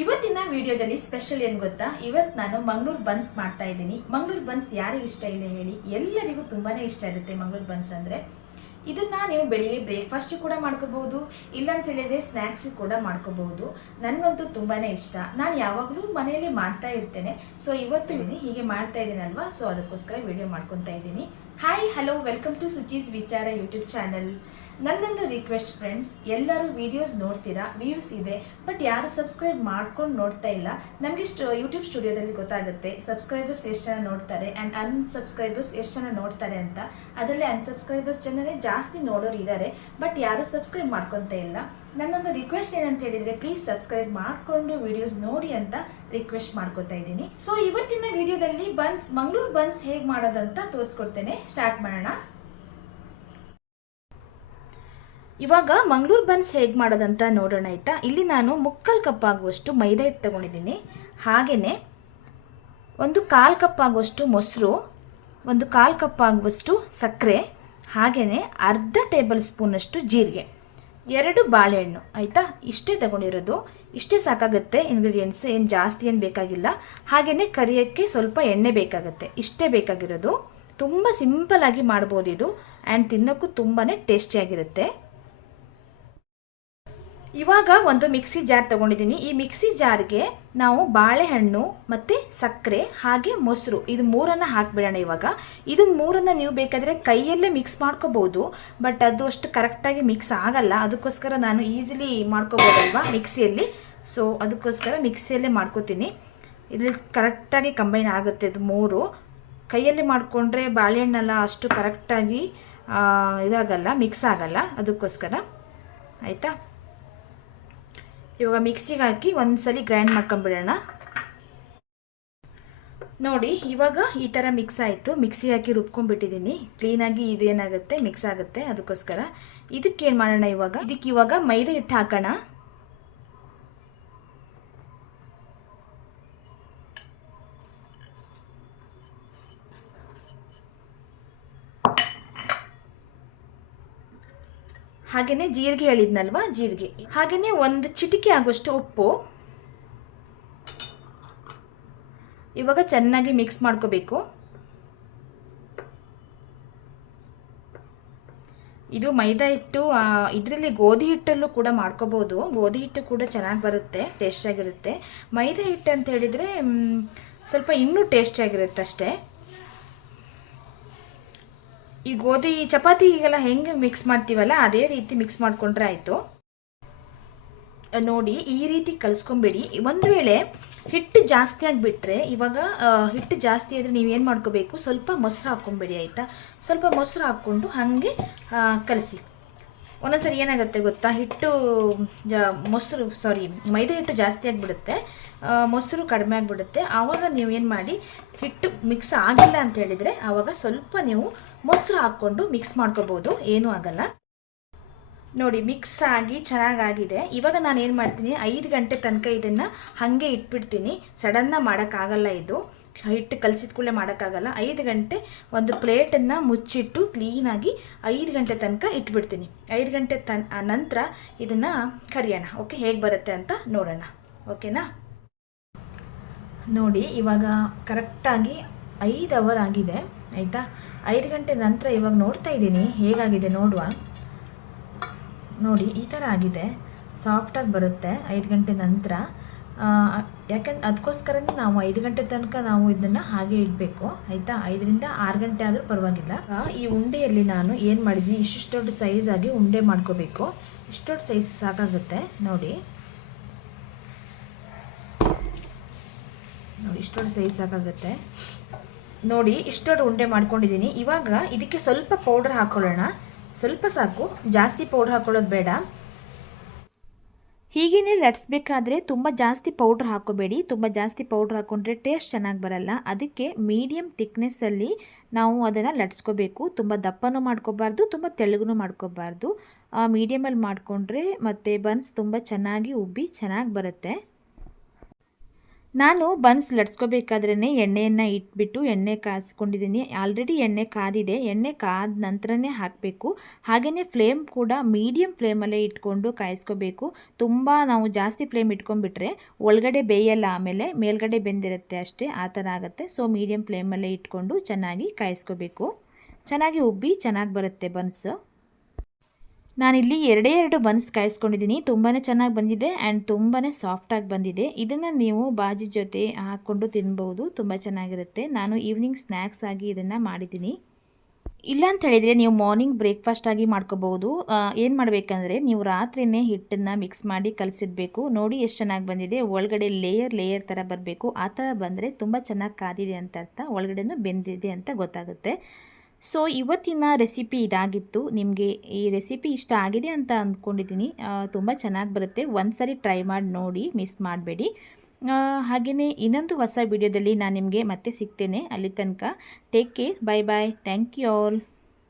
ಇವತ್ತಿನ ವಿಡಿಯೋದಲ್ಲಿ ಸ್ಪೆಷಲ್ ಏನು ಗೊತ್ತಾ, ಇವತ್ತು ನಾನು ಮಂಗಳೂರು ಬನ್ಸ್ ಮಾಡ್ತಾ ಇದ್ದೀನಿ. ಮಂಗಳೂರು ಬನ್ಸ್ ಯಾರಿಗೆ ಇಷ್ಟ ಇಲ್ಲ ಹೇಳಿ? ಎಲ್ಲರಿಗೂ ತುಂಬಾನೇ ಇಷ್ಟ ಇರುತ್ತೆ ಮಂಗಳೂರು ಬನ್ಸ್ ಅಂದರೆ. ಇದನ್ನ ನೀವು ಬೆಳಿಗ್ಗೆ ಬ್ರೇಕ್ಫಾಸ್ಟ್ ಕೂಡ ಮಾಡ್ಕೋಬಹುದು, ಇಲ್ಲ ಅಂತ ಹೇಳಿದ್ರೆ ಸ್ನ್ಯಾಕ್ಸ್ ಕೂಡ ಮಾಡ್ಕೋಬಹುದು. ನನಗಂತೂ ತುಂಬಾನೇ ಇಷ್ಟ. ನಾನು ಯಾವಾಗಲೂ ಮನೆಯಲ್ಲೇ ಮಾಡ್ತಾ ಇರ್ತೇನೆ. ಸೊ ಇವತ್ತು ಹೀಗೆ ಮಾಡ್ತಾ ಇದ್ದೀನಲ್ವಾ, ಸೊ ಅದಕ್ಕೋಸ್ಕರ ವಿಡಿಯೋ ಮಾಡ್ಕೊತಾ ಇದ್ದೀನಿ. ಹಾಯ್ ಹಲೋ, ವೆಲ್ಕಮ್ ಟು ಸುಚೀಸ್ ವಿಚಾರ ಯೂಟ್ಯೂಬ್ ಚಾನಲ್. ನನ್ನೊಂದು ರಿಕ್ವೆಸ್ಟ್ ಫ್ರೆಂಡ್ಸ್, ಎಲ್ಲರೂ ವಿಡಿಯೋಸ್ ನೋಡ್ತೀರಾ, ವ್ಯೂಸ್ ಇದೆ, ಬಟ್ ಯಾರು ಸಬ್ಸ್ಕ್ರೈಬ್ ಮಾಡ್ಕೊಂಡು ನೋಡ್ತಾ ಇಲ್ಲ. ನಮಗೆ ಯೂಟ್ಯೂಬ್ ಸ್ಟುಡಿಯೋದಲ್ಲಿ ಗೊತ್ತಾಗುತ್ತೆ ಸಬ್ಸ್ಕ್ರೈಬರ್ಸ್ ಎಷ್ಟು ಜನ ನೋಡ್ತಾರೆ ಆ್ಯಂಡ್ ಅನ್ಸಬ್ಸ್ಕ್ರೈಬರ್ಸ್ ಎಷ್ಟು ಜನ ನೋಡ್ತಾರೆ ಅಂತ. ಅದರಲ್ಲಿ ಅನ್ಸಬ್ಸ್ಕ್ರೈಬರ್ಸ್ ಜನರೇ ಜಾಸ್ತಿ ನೋಡೋರು ಇದ್ದಾರೆ, ಬಟ್ ಯಾರು ಸಬ್ಸ್ಕ್ರೈಬ್ ಮಾಡ್ಕೊತಾ ಇಲ್ಲ. ನನ್ನೊಂದು ರಿಕ್ವೆಸ್ಟ್ ಏನಂತ ಹೇಳಿದರೆ, ಪ್ಲೀಸ್ ಸಬ್ಸ್ಕ್ರೈಬ್ ಮಾಡಿಕೊಂಡು ವಿಡಿಯೋಸ್ ನೋಡಿ ಅಂತ ರಿಕ್ವೆಸ್ಟ್ ಮಾಡ್ಕೊತಾ ಇದ್ದೀನಿ. ಸೊ ಇವತ್ತಿನ ವಿಡಿಯೋದಲ್ಲಿ ಮಂಗಳೂರು ಬನ್ಸ್ ಹೇಗೆ ಮಾಡೋದಂತ ತೋರಿಸ್ಕೊಡ್ತೇನೆ. ಸ್ಟಾರ್ಟ್ ಮಾಡೋಣ. ಇವಾಗ ಮಂಗಳೂರು ಬನ್ಸ್ ಹೇಗೆ ಮಾಡೋದಂತ ನೋಡೋಣ ಆಯಿತಾ. ಇಲ್ಲಿ ನಾನು ಮುಕ್ಕಾಲು ಕಪ್ ಆಗುವಷ್ಟು ಮೈದಾ ಹಿಟ್ಟು ತೊಗೊಂಡಿದ್ದೀನಿ. ಹಾಗೆಯೇ ಒಂದು 1/4 ಕಪ್ ಆಗುವಷ್ಟು ಮೊಸರು, ಒಂದು 1/4 ಕಪ್ ಆಗುವಷ್ಟು ಸಕ್ಕರೆ, ಹಾಗೆಯೇ ಅರ್ಧ ಟೇಬಲ್ ಸ್ಪೂನಷ್ಟು ಜೀರಿಗೆ, 2 ಬಾಳೆಹಣ್ಣು ಆಯಿತಾ. ಇಷ್ಟೇ ತಗೊಂಡಿರೋದು, ಇಷ್ಟೇ ಸಾಕಾಗುತ್ತೆ ಇಂಗ್ರೀಡಿಯೆಂಟ್ಸ್, ಏನು ಜಾಸ್ತಿ ಏನು ಬೇಕಾಗಿಲ್ಲ. ಹಾಗೆಯೇ ಕರಿಯೋಕ್ಕೆ ಸ್ವಲ್ಪ ಎಣ್ಣೆ ಬೇಕಾಗುತ್ತೆ, ಇಷ್ಟೇ ಬೇಕಾಗಿರೋದು. ತುಂಬ ಸಿಂಪಲ್ಲಾಗಿ ಮಾಡ್ಬೋದು ಇದು, ಆ್ಯಂಡ್ ತಿನ್ನೋಕ್ಕೂ ತುಂಬಾ ಟೇಸ್ಟಿಯಾಗಿರುತ್ತೆ. ಇವಾಗ ಒಂದು ಮಿಕ್ಸಿ ಜಾರ್ ತೊಗೊಂಡಿದ್ದೀನಿ. ಈ ಮಿಕ್ಸಿ ಜಾರ್ಗೆ ನಾವು ಬಾಳೆಹಣ್ಣು ಮತ್ತು ಸಕ್ಕರೆ ಹಾಗೆ ಮೊಸರು ಇದು 3 ಹಾಕಿಬಿಡೋಣ. ಇವಾಗ ಇದನ್ನು 3 ನೀವು ಬೇಕಾದರೆ ಕೈಯಲ್ಲೇ ಮಿಕ್ಸ್ ಮಾಡ್ಕೋಬೋದು, ಬಟ್ ಅದು ಅಷ್ಟು ಕರೆಕ್ಟಾಗಿ ಮಿಕ್ಸ್ ಆಗಲ್ಲ. ಅದಕ್ಕೋಸ್ಕರ ನಾನು ಈಸಿಲಿ ಮಾಡ್ಕೋಬೋದಲ್ವಾ ಮಿಕ್ಸಿಯಲ್ಲಿ. ಸೊ ಅದಕ್ಕೋಸ್ಕರ ಮಿಕ್ಸಿಯಲ್ಲೇ ಮಾಡ್ಕೋತೀನಿ. ಇಲ್ಲಿ ಕರೆಕ್ಟಾಗಿ ಕಂಬೈನ್ ಆಗುತ್ತೆ. ಇದು 3 ಕೈಯಲ್ಲಿ ಮಾಡಿಕೊಂಡ್ರೆ ಬಾಳೆಹಣ್ಣೆಲ್ಲ ಅಷ್ಟು ಕರೆಕ್ಟಾಗಿ ಇದಾಗಲ್ಲ, ಮಿಕ್ಸ್ ಆಗಲ್ಲ. ಅದಕ್ಕೋಸ್ಕರ ಆಯಿತಾ. ಇವಾಗ ಮಿಕ್ಸಿಗೆ ಹಾಕಿ ಒಂದ್ಸಲಿ ಗ್ರೈಂಡ್ ಮಾಡ್ಕೊಂಡ್ಬಿಡೋಣ. ನೋಡಿ ಇವಾಗ ಈ ಥರ ಮಿಕ್ಸ್ ಆಯಿತು. ಮಿಕ್ಸಿಗೆ ಹಾಕಿ ರುಬ್ಕೊಂಡ್ಬಿಟ್ಟಿದ್ದೀನಿ ಕ್ಲೀನಾಗಿ. ಇದು ಏನಾಗುತ್ತೆ ಮಿಕ್ಸ್ ಆಗುತ್ತೆ. ಅದಕ್ಕೋಸ್ಕರ ಇದಕ್ಕೇನು ಮಾಡೋಣ, ಇವಾಗ ಮೈದಾ ಹಿಟ್ಟು ಹಾಕೋಣ. ಹಾಗೆಯೇ ಜೀರಿಗೆ ಹೇಳಿದ್ನಲ್ವಾ, ಜೀರಿಗೆ, ಹಾಗೆಯೇ ಒಂದು ಚಿಟಿಕೆ ಆಗುವಷ್ಟು ಉಪ್ಪು. ಇವಾಗ ಚೆನ್ನಾಗಿ ಮಿಕ್ಸ್ ಮಾಡ್ಕೋಬೇಕು. ಇದು ಮೈದಾ ಹಿಟ್ಟು, ಇದರಲ್ಲಿ ಗೋಧಿ ಹಿಟ್ಟಲ್ಲೂ ಕೂಡ ಮಾಡ್ಕೋಬೋದು. ಗೋಧಿ ಹಿಟ್ಟು ಕೂಡ ಚೆನ್ನಾಗಿ ಬರುತ್ತೆ, ಟೇಸ್ಟಿಯಾಗಿರುತ್ತೆ. ಮೈದಾ ಹಿಟ್ಟು ಅಂತ ಹೇಳಿದರೆ ಸ್ವಲ್ಪ ಇನ್ನೂ ಟೇಸ್ಟಿಯಾಗಿರುತ್ತೆ ಅಷ್ಟೇ. ಈ ಗೋಧಿ ಚಪಾತಿಗೆಲ್ಲ ಹೆಂಗೆ ಮಿಕ್ಸ್ ಮಾಡ್ತೀವಲ್ಲ ಅದೇ ರೀತಿ ಮಿಕ್ಸ್ ಮಾಡಿಕೊಂಡ್ರೆ ಆಯಿತು. ನೋಡಿ ಈ ರೀತಿ ಕಲಿಸ್ಕೊಂಬೇಡಿ. ಒಂದು ವೇಳೆ ಹಿಟ್ಟು ಜಾಸ್ತಿ ಆಗಿಬಿಟ್ರೆ, ಇವಾಗ ಹಿಟ್ಟು ಜಾಸ್ತಿ ಆದರೆ ನೀವೇನು ಮಾಡ್ಕೋಬೇಕು, ಸ್ವಲ್ಪ ಮೊಸರು ಹಾಕ್ಕೊಂಬೇಡಿ ಆಯಿತಾ. ಸ್ವಲ್ಪ ಮೊಸರು ಹಾಕ್ಕೊಂಡು ಹಾಗೆ ಕಲಸಿ. ಒಂದೊಂದ್ಸರಿ ಏನಾಗುತ್ತೆ ಗೊತ್ತಾ, ಮೈದಾ ಹಿಟ್ಟು ಜಾಸ್ತಿ ಆಗಿಬಿಡುತ್ತೆ, ಮೊಸರು ಕಡಿಮೆ ಆಗಿಬಿಡುತ್ತೆ. ಆವಾಗ ನೀವು ಏನು ಮಾಡಿ, ಹಿಟ್ಟು ಮಿಕ್ಸ್ ಆಗಿಲ್ಲ ಅಂತ ಹೇಳಿದರೆ ಆವಾಗ ಸ್ವಲ್ಪ ನೀವು ಮೊಸರು ಹಾಕ್ಕೊಂಡು ಮಿಕ್ಸ್ ಮಾಡ್ಕೋಬೋದು, ಏನೂ ಆಗಲ್ಲ. ನೋಡಿ ಮಿಕ್ಸ್ ಆಗಿ ಚೆನ್ನಾಗಾಗಿದೆ. ಇವಾಗ ನಾನು ಏನು ಮಾಡ್ತೀನಿ, 5 ಗಂಟೆ ತನಕ ಇದನ್ನು ಹಾಗೆ ಇಟ್ಬಿಡ್ತೀನಿ. ಸಡನ್ನಾಗಿ ಮಾಡೋಕ್ಕಾಗಲ್ಲ, ಇದು ಹಿಟ್ಟು ಕಲಸಿದ ಕೂಡಲೇ ಮಾಡೋಕ್ಕಾಗಲ್ಲ. 5 ಗಂಟೆ ಒಂದು ಪ್ಲೇಟನ್ನು ಮುಚ್ಚಿಟ್ಟು ಕ್ಲೀನಾಗಿ 5 ಗಂಟೆ ತನಕ ಇಟ್ಬಿಡ್ತೀನಿ. 5 ಗಂಟೆ ನಂತರ ಇದನ್ನು ಕರಿಯೋಣ. ಓಕೆ, ಹೇಗೆ ಬರುತ್ತೆ ಅಂತ ನೋಡೋಣ. ಓಕೆನಾ. ನೋಡಿ ಇವಾಗ ಕರೆಕ್ಟಾಗಿ 5 ಅವರ್ ಆಗಿದೆ ಆಯಿತಾ. 5 ಗಂಟೆ ನಂತರ ಇವಾಗ ನೋಡ್ತಾ ಇದ್ದೀನಿ ಹೇಗಾಗಿದೆ ನೋಡುವ. ನೋಡಿ ಈ ಥರ ಆಗಿದೆ, ಸಾಫ್ಟಾಗಿ ಬರುತ್ತೆ 5 ಗಂಟೆ ನಂತರ. ಯಾಕಂದ್ರೆ ಅದಕ್ಕೋಸ್ಕರನೇ ನಾವು 5 ಗಂಟೆ ತನಕ ನಾವು ಇದನ್ನು ಹಾಗೆ ಇಡಬೇಕು ಆಯಿತಾ. 5 ರಿಂದ 6 ಗಂಟೆ ಆದರೂ ಪರವಾಗಿಲ್ಲ. ಈ ಉಂಡೆಯಲ್ಲಿ ನಾನು ಏನು ಮಾಡಿದ್ದೀನಿ, ಇಷ್ಟು ದೊಡ್ಡ ಸೈಜಾಗಿ ಉಂಡೆ ಮಾಡ್ಕೋಬೇಕು. ಇಷ್ಟು ದೊಡ್ಡ ಸೈಜ್ ಸಾಕಾಗುತ್ತೆ. ನೋಡಿ ಇಷ್ಟು ದೊಡ್ಡ ಸೈಜ್ ಸಾಕಾಗುತ್ತೆ. ನೋಡಿ ಇಷ್ಟು ದೊಡ್ಡ ಉಂಡೆ ಮಾಡ್ಕೊಂಡಿದ್ದೀನಿ. ಇವಾಗ ಇದಕ್ಕೆ ಸ್ವಲ್ಪ ಪೌಡರ್ ಹಾಕ್ಕೊಳ್ಳೋಣ. ಸ್ವಲ್ಪ ಸಾಕು, ಜಾಸ್ತಿ ಪೌಡರ್ ಹಾಕ್ಕೊಳ್ಳೋದು ಬೇಡ. ಹೀಗೇ ಲಟ್ಸ್ಬೇಕಾದ್ರೆ ತುಂಬ ಜಾಸ್ತಿ ಪೌಡ್ರ್ ಹಾಕೋಬೇಡಿ. ತುಂಬ ಜಾಸ್ತಿ ಪೌಡ್ರ್ ಹಾಕ್ಕೊಂಡ್ರೆ ಟೇಸ್ಟ್ ಚೆನ್ನಾಗಿ ಬರಲ್ಲ. ಅದಕ್ಕೆ ಮೀಡಿಯಮ್ ಥಿಕ್ನೆಸ್ಸಲ್ಲಿ ನಾವು ಅದನ್ನು ಲಟ್ಸ್ಕೋಬೇಕು. ತುಂಬ ದಪ್ಪನೂ ಮಾಡ್ಕೋಬಾರ್ದು, ತುಂಬ ತೆಳ್ಳಗೂ ಮಾಡ್ಕೋಬಾರ್ದು. ಮೀಡಿಯಮಲ್ಲಿ ಮಾಡಿಕೊಂಡ್ರೆ ಮತ್ತು ಬನ್ಸ್ ತುಂಬ ಚೆನ್ನಾಗಿ ಉಬ್ಬಿ ಚೆನ್ನಾಗಿ ಬರುತ್ತೆ. ನಾನು ಬನ್ಸ್ ಲಟ್ಸ್ಕೋಬೇಕಾದ್ರೇ ಎಣ್ಣೆಯನ್ನು ಇಟ್ಬಿಟ್ಟು ಎಣ್ಣೆ ಕಾಯಿಸ್ಕೊಂಡಿದ್ದೀನಿ. ಆಲ್ರೆಡಿ ಎಣ್ಣೆ ಕಾದಿದೆ. ಎಣ್ಣೆ ಕಾದ ನಂತರನೇ ಹಾಕಬೇಕು. ಹಾಗೆಯೇ ಫ್ಲೇಮ್ ಕೂಡ ಮೀಡಿಯಮ್ ಫ್ಲೇಮಲ್ಲೇ ಇಟ್ಕೊಂಡು ಕಾಯಿಸ್ಕೋಬೇಕು. ತುಂಬ ನಾವು ಜಾಸ್ತಿ ಫ್ಲೇಮ್ ಇಟ್ಕೊಂಡ್ಬಿಟ್ರೆ ಒಳಗಡೆ ಬೇಯಲ್ಲ, ಆಮೇಲೆ ಮೇಲ್ಗಡೆ ಬೆಂದಿರುತ್ತೆ ಅಷ್ಟೇ, ಆ ಥರ ಆಗುತ್ತೆ. ಸೊ ಮೀಡಿಯಮ್ ಫ್ಲೇಮಲ್ಲೇ ಇಟ್ಕೊಂಡು ಚೆನ್ನಾಗಿ ಕಾಯಿಸ್ಕೋಬೇಕು. ಚೆನ್ನಾಗಿ ಉಬ್ಬಿ ಚೆನ್ನಾಗಿ ಬರುತ್ತೆ ಬನ್ಸ್. ನಾನಿಲ್ಲಿ ಎರಡು ಬನ್ಸ್ ಕಾಯಿಸ್ಕೊಂಡಿದ್ದೀನಿ. ತುಂಬಾ ಚೆನ್ನಾಗಿ ಬಂದಿದೆ ಆ್ಯಂಡ್ ತುಂಬಾ ಸಾಫ್ಟಾಗಿ ಬಂದಿದೆ. ಇದನ್ನು ನೀವು ಬಾಜಿ ಜೊತೆ ಹಾಕ್ಕೊಂಡು ತಿನ್ಬೋದು, ತುಂಬ ಚೆನ್ನಾಗಿರುತ್ತೆ. ನಾನು ಈವ್ನಿಂಗ್ ಸ್ನ್ಯಾಕ್ಸ್ ಆಗಿ ಇದನ್ನು ಮಾಡಿದ್ದೀನಿ. ಇಲ್ಲ ಅಂತ ಹೇಳಿದರೆ ನೀವು ಮಾರ್ನಿಂಗ್ ಬ್ರೇಕ್ಫಾಸ್ಟ್ ಆಗಿ ಮಾಡ್ಕೋಬಹುದು. ಏನು ಮಾಡಬೇಕಂದ್ರೆ ನೀವು ರಾತ್ರಿಯೇ ಹಿಟ್ಟನ್ನು ಮಿಕ್ಸ್ ಮಾಡಿ ಕಲಸಿಡಬೇಕು. ನೋಡಿ ಎಷ್ಟು ಚೆನ್ನಾಗಿ ಬಂದಿದೆ. ಒಳಗಡೆ ಲೇಯರ್ ಥರ ಬರಬೇಕು. ಆ ಥರ ಬಂದರೆ ತುಂಬ ಚೆನ್ನಾಗಿ ಕಾದಿದೆ ಅಂತ ಅರ್ಥ, ಒಳಗಡೆನೂ ಬೆಂದಿದೆ ಅಂತ ಗೊತ್ತಾಗುತ್ತೆ. ಸೊ ಇವತ್ತಿನ ರೆಸಿಪಿ ಇದಾಗಿತ್ತು. ನಿಮಗೆ ಈ ರೆಸಿಪಿ ಇಷ್ಟ ಆಗಿದೆ ಅಂತ ಅಂದ್ಕೊಂಡಿದ್ದೀನಿ. ತುಂಬ ಚೆನ್ನಾಗಿ ಬರುತ್ತೆ. ಒಂದು ಸಾರಿ ಟ್ರೈ ಮಾಡಿ ನೋಡಿ, ಮಿಸ್ ಮಾಡಬೇಡಿ. ಹಾಗೆಯೇ ಇನ್ನೊಂದು ಹೊಸ ವಿಡಿಯೋದಲ್ಲಿ ನಾನು ನಿಮಗೆ ಮತ್ತೆ ಸಿಗ್ತೇನೆ. ಅಲ್ಲಿ ತನಕ take care, bye bye, thank you all.